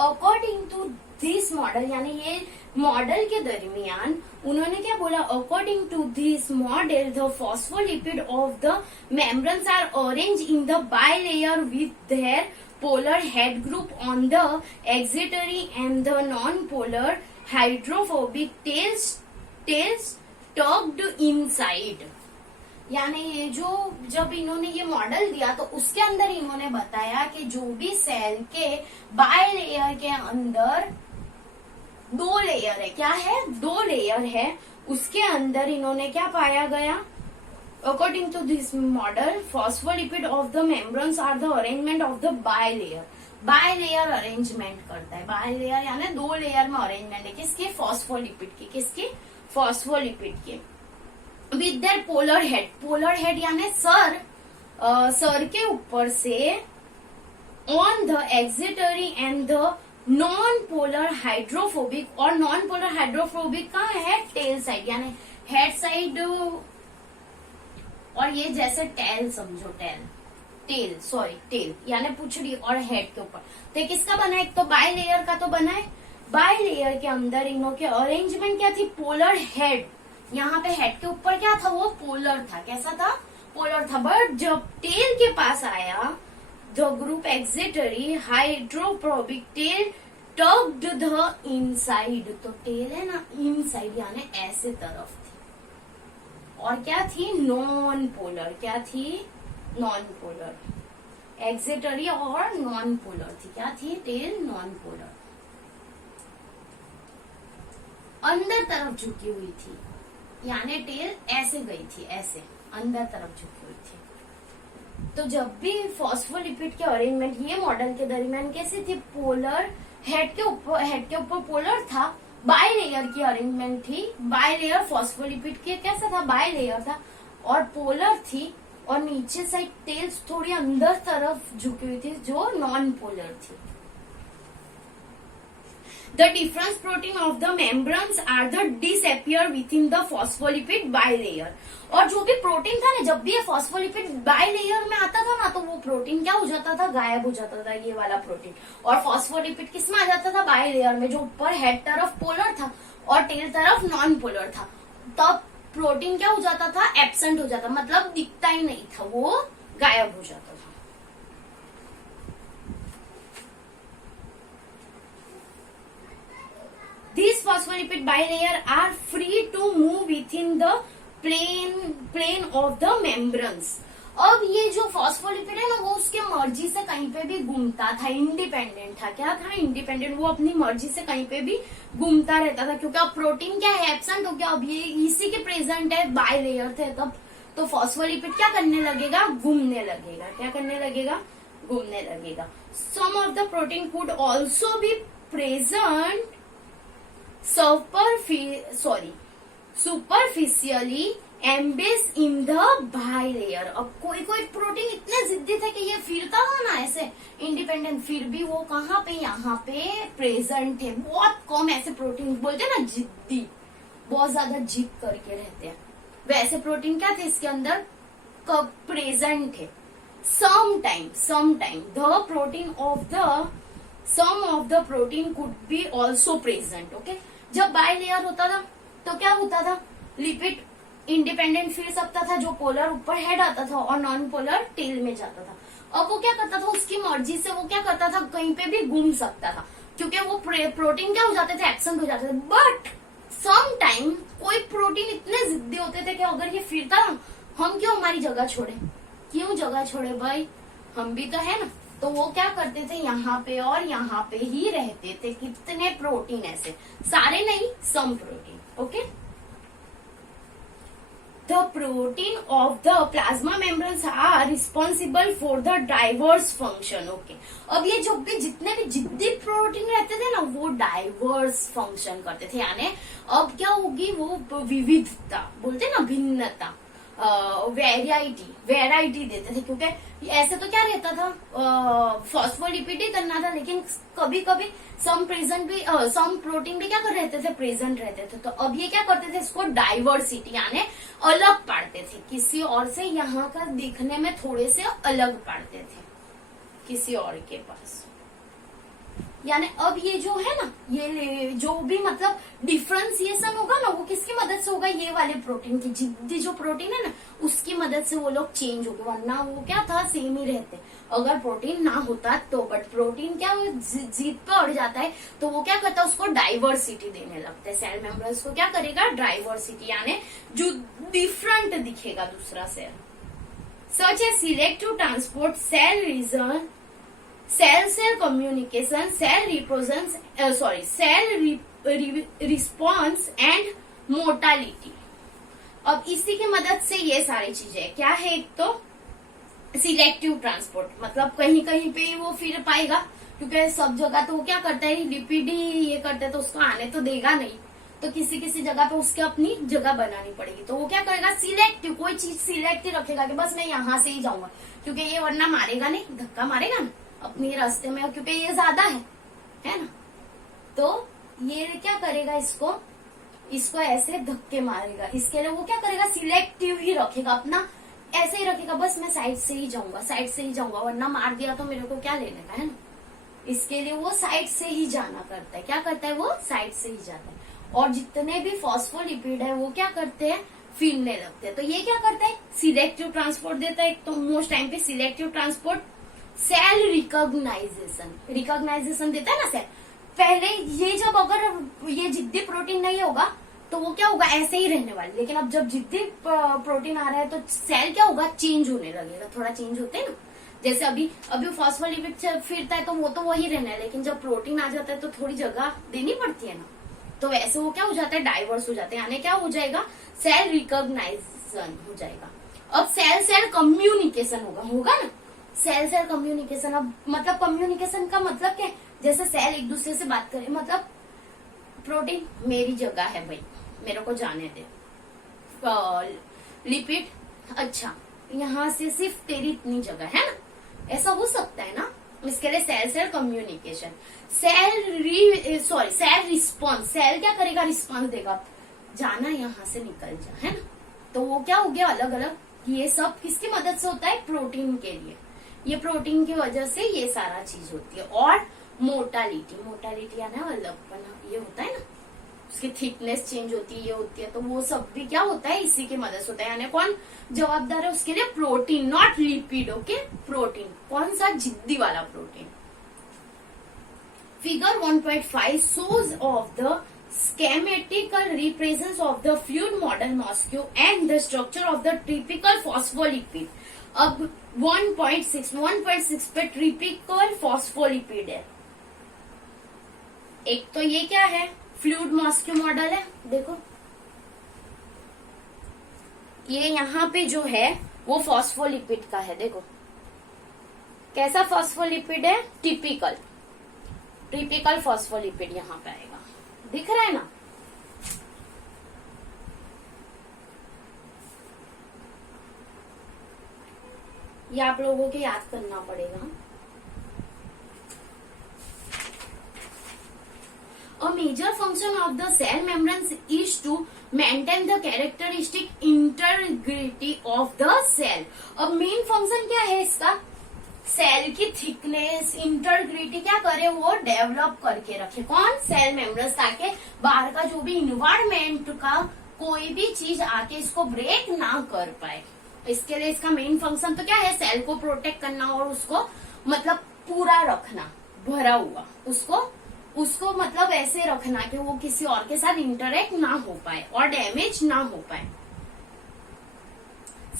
According to this model, यानी ये model के दरमियान उन्होंने क्या बोला, according to this model the phospholipid of the membranes are arrange in the bilayer with their polar head group on the excitatory and the non-polar hydrophobic tails tucked inside। यानी ये जो जब इन्होंने ये मॉडल दिया तो उसके अंदर इन्होंने बताया कि जो भी सेल के बाय लेयर के अंदर दो लेयर है, क्या है, दो लेयर है, उसके अंदर इन्होंने क्या पाया गया, According to this model, phospholipid of the membranes are the arrangement of the bilayer। Bilayer arrangement करता है, बायलेयर यानी दो लेयर में अरेंजमेंट है, किसके, फॉस्फोलिपिड के, किसके, फॉस्फोलिपिड के, with their polar head, polar head यानी सर के ऊपर से on the exterior and the non polar hydrophobic, और नॉन पोलर हाइड्रोफोबिक कहाँ है, टेल साइड, यानी हेड साइड, और ये जैसे टेल समझो, टेल यानी पुछड़ी और हेड के ऊपर, तो किसका बना है, एक तो बाय लेयर का तो बना है, बाय लेयर के अंदर इनों के अरेंजमेंट क्या थी, पोलर हेड, यहाँ पे हेड के ऊपर क्या था, वो पोलर था, कैसा था, पोलर था, बट जब टेल के पास आया the group exterior hydrophobic tail tucked the inside, तो टेल है ना इनसाइड यानी ऐसे तरफ, और क्या थी, नॉन पोलर, क्या थी, नॉन पोलर, एक्सिटरी और नॉन पोलर थी, क्या थी, टेल नॉन पोलर, अंदर तरफ झुकी हुई थी, यानी टेल ऐसे गई थी, ऐसे अंदर तरफ झुकी हुई थी। तो जब भी फॉस्फोलिपिड के अरेंजमेंट ये मॉडल के दरमियान कैसे थी, पोलर हेड के ऊपर पोलर था, बाय लेयर की अरेंजमेंट थी, बाय लेयर फॉस्फोलिपिड के कैसा था, बाय लेयर था और पोलर थी, और नीचे साइड टेल्स थोड़ी अंदर तरफ झुकी हुई थी जो नॉन पोलर थी। The difference protein of the membranes are the disappear within the phospholipid bilayer। और जो भी प्रोटीन था ना, जब भी ये फॉस्फोलिपिड बाइलेयर में आता था ना, तो वो प्रोटीन क्या हो जाता था, गायब हो जाता था, ये वाला प्रोटीन, और फॉस्फोलिपिड किस में आ जाता था, बाइलेयर में, जो ऊपर हेड तरफ पोलर था और टेल तरफ नॉन पोलर था, तब प्रोटीन क्या हो जाता था, एब्सेंट हो जाता, मतलब दिखता ही नहीं था, वो गायब हो जाता था। These phospholipid bilayer are free to move within the plane of the membranes। अब ये जो फॉस्फोलिपिड है ना, वो उसके मर्जी से कहीं पे भी घूमता था, इंडिपेंडेंट था, क्या था, इंडिपेंडेंट, वो अपनी मर्जी से कहीं पे भी घूमता रहता था, क्योंकि अब प्रोटीन क्या है, एब्सेंट हो गया, अब ये इसी के प्रेजेंट है, बाय लेयर थे तब, तो फॉस्फोलिपिड क्या करने लगेगा, घूमने लगेगा, क्या करने लगेगा, घूमने लगेगा। Some of the protein could also be present superficially embedded in the bilayer. अब कोई प्रोटीन इतने जिद्दी थे कि ये फिरता था ना ऐसे इंडिपेंडेंट, फिर भी वो कहाँ पे, यहाँ पे प्रेजेंट थे। बहुत कम ऐसे प्रोटीन बोलते हैं ना जिद्दी, बहुत ज्यादा जिद करके रहते हैं, वैसे प्रोटीन क्या थे इसके अंदर, कब प्रेजेंट थे। Some time the protein of the some of the protein could be also present. Okay, जब बाय लेयर होता था तो क्या होता था, लिपिड इंडिपेंडेंट फिर सकता था, जो पोलर ऊपर हेड आता था और नॉन पोलर टेल में जाता था। अब वो क्या करता था, उसकी मर्जी से वो क्या करता था, कहीं पे भी घूम सकता था, क्योंकि वो प्रोटीन क्या हो जाते थे, एब्सेंट हो जाते थे। बट सम टाइम कोई प्रोटीन इतने जिद्दी होते थे कि अगर ये फिरता ना, हम क्यों हमारी जगह छोड़े, क्यों जगह छोड़े भाई, हम भी तो है ना। तो वो क्या करते थे, यहाँ पे और यहाँ पे ही रहते थे। कितने प्रोटीन, ऐसे सारे नहीं, some protein. Okay, the protein of the plasma membranes are responsible for the diverse function. Okay, अब ये जो भी जितने भी जिद्दी प्रोटीन रहते थे ना, वो डाइवर्स फंक्शन करते थे, यानी अब क्या होगी, वो विविधता बोलते ना, भिन्नता, वेराइटी देते थे। क्योंकि ऐसे तो क्या रहता था, फॉस्फोलिपिड ही करना था, लेकिन कभी कभी सम प्रोटीन भी क्या कर रहते थे, प्रेजेंट रहते थे। तो अब ये क्या करते थे, इसको डाइवर्सिटी यानी अलग पाड़ते थे किसी और से, यहाँ का दिखने में थोड़े से अलग पाड़ते थे किसी और के पास। यानी अब ये जो है ना, ये जो भी मतलब डिफ्रेंसिएशन होगा ना, वो किसकी मदद से होगा, ये वाले प्रोटीन की, जिद्दी जो प्रोटीन है ना उसकी मदद से वो लोग चेंज हो गए, वरना वो क्या था, सेम ही रहते अगर प्रोटीन ना होता तो। बट प्रोटीन क्या जिद पे अड़ जाता है तो वो क्या करता है, उसको डाइवर्सिटी देने लगता है। सेल मेम्ब्रेन्स को क्या करेगा, डाइवर्सिटी, यानी जो डिफरेंट दिखेगा दूसरा cell. Such a selective transport, cell region, cell communication, cell response and mortality. अब इसी की मदद से ये सारी चीजें क्या है, एक तो सिलेक्टिव ट्रांसपोर्ट, मतलब कहीं कहीं पे वो फिर पाएगा, क्योंकि सब जगह तो वो क्या करता है, लिपिड ही ये करता है, तो उसको आने तो देगा नहीं, तो किसी किसी जगह पे उसके अपनी जगह बनानी पड़ेगी। तो वो क्या करेगा, सिलेक्टिव, कोई चीज सिलेक्टिव रखेगा कि बस मैं यहाँ से ही जाऊंगा, क्योंकि ये वरना मारेगा नहीं, धक्का मारेगा ना अपनी रास्ते में, क्योंकि ये ज्यादा है ना, तो ये क्या करेगा, इसको ऐसे धक्के मारेगा। इसके लिए वो क्या करेगा, सिलेक्टिव ही रखेगा, अपना ऐसे ही रखेगा, बस मैं साइड से ही जाऊंगा, वरना मार दिया तो मेरे को क्या लेने का, है ना। इसके लिए वो साइड से ही जाना करता है, क्या करता है, वो साइड से ही जाता है। और जितने भी फॉस्फोलिपिड है वो क्या करते हैं, फीलने लगते हैं। तो ये क्या करता है, सिलेक्टिव ट्रांसपोर्ट देता है। तो मोस्ट टाइम पे सिलेक्टिव ट्रांसपोर्ट, सेल रिकॉग्नाइजेशन देता है ना सेल। पहले ये जब अगर ये जिद्दी प्रोटीन नहीं होगा तो वो क्या होगा, ऐसे ही रहने वाली, लेकिन अब जब जिद्दी प्रोटीन आ रहा है तो सेल क्या होगा, चेंज होने लगेगा, थोड़ा चेंज होते हैं ना। जैसे अभी फॉस्फोलिपिड फिरता है तो वही रहना है, लेकिन जब प्रोटीन आ जाता है तो थोड़ी जगह देनी पड़ती है ना, तो वैसे वो क्या हो जाता है, डाइवर्स हो जाते हैं, यानी क्या हो जाएगा, सेल रिकॉग्नाइजेशन हो जाएगा। अब सेल कम्युनिकेशन होगा ना, सेल कम्युनिकेशन। अब मतलब कम्युनिकेशन का मतलब क्या है, जैसे सेल एक दूसरे से बात करे, मतलब प्रोटीन मेरी जगह है भाई, मेरे को जाने दे, लिपिड अच्छा यहाँ से सिर्फ तेरी इतनी जगह है ना, ऐसा हो सकता है ना। इसके लिए cell communication, cell response, cell क्या करेगा, रिस्पॉन्स देगा, जाना यहाँ से निकल जा, है ना। तो वो क्या हो गया, अलग अलग, ये सब किसकी मदद से होता है, प्रोटीन के लिए, ये प्रोटीन की वजह से ये सारा चीज होती है। और मोर्टालिटी यानी अलगपना, ये होता है ना, उसकी थिकनेस चेंज होती है, ये होती है, तो वो सब भी क्या होता है, इसी की मदद से होता है। यानी कौन जवाबदार है उसके लिए, protein, not lipid, okay, protein. कौन सा, जिद्दी वाला protein. Figure 1.5 shows of the schematical represents of the fluid model molecule and the structure of the typical phospholipid। अब 1.6 पे ट्रिपिकल फॉस्फोलिपिड है। एक तो ये क्या है, फ्लूइड मॉस्क्यू मॉडल है, देखो ये यहाँ पे जो है वो फॉस्फोलिपिड का है, देखो कैसा फॉस्फोलिपिड है, टिपिकल फॉस्फोलिपिड यहाँ पे आएगा, दिख रहा है ना। ये आप लोगों को याद करना पड़ेगा। A major function of the cell membranes is to maintain the characteristic integrity of the cell। अब मेन फंक्शन क्या है इसका, सेल की थिकनेस, इंटरग्रिटी क्या करे, वो डेवलप करके रखे, कौन, सेल मेम्ब्रेन्स, ताकि बाहर का जो भी इन्वायरमेंट का कोई भी चीज आके इसको ब्रेक ना कर पाए। इसके लिए इसका मेन फंक्शन तो क्या है, सेल को प्रोटेक्ट करना और उसको मतलब पूरा रखना, भरा हुआ, उसको मतलब ऐसे रखना कि वो किसी और के साथ इंटरेक्ट ना हो पाए और डैमेज ना हो पाए।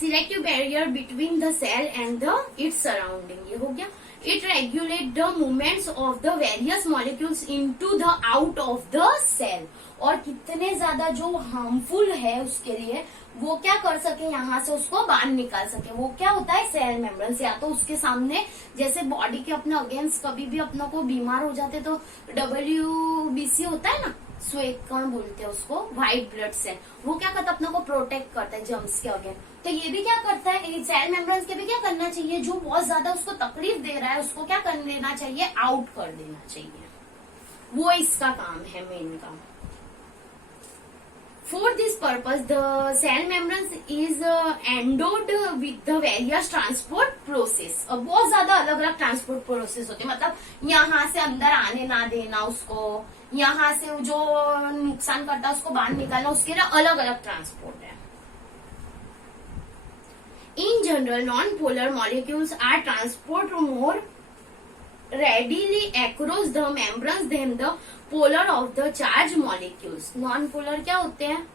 Selective barrier between the cell and the its surrounding, ये हो गया। It regulate the movements of the various molecules into the out of the cell. और कितने ज्यादा जो हार्मफुल है उसके लिए वो क्या कर सके, यहाँ से उसको बाहर निकाल सके, वो क्या होता है, सेल मेम्ब्रेन। या तो उसके सामने जैसे बॉडी के अपने अगेंस्ट कभी भी अपनों को बीमार हो जाते तो WBC होता है ना, श्वेत कण बोलते हैं उसको, व्हाइट ब्लड सेल, वो क्या करता है, अपनों को प्रोटेक्ट करता है जर्म्स के अगेंस्ट। तो ये भी क्या करता है, सेल मेम्ब्रेन के भी क्या करना चाहिए, जो बहुत ज्यादा उसको तकलीफ दे रहा है उसको क्या कर देना चाहिए, आउट कर देना चाहिए, वो इसका काम है, मेन काम। For this purpose, the cell membrane is endowed with the various transport process. अब बहुत ज्यादा अलग अलग ट्रांसपोर्ट प्रोसेस होते हैं, मतलब यहाँ से अंदर आने ना देना उसको, यहाँ से जो नुकसान करता है उसको बाहर निकालना, उसके लिए अलग अलग ट्रांसपोर्ट है. In general, non-polar molecules are transported more readily across the membranes than the polar of the charged molecules. Non-polar क्या होते हैं?